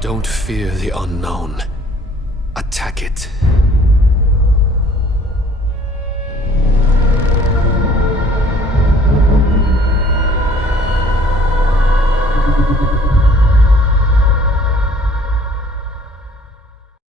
Don't fear the unknown. Attack it.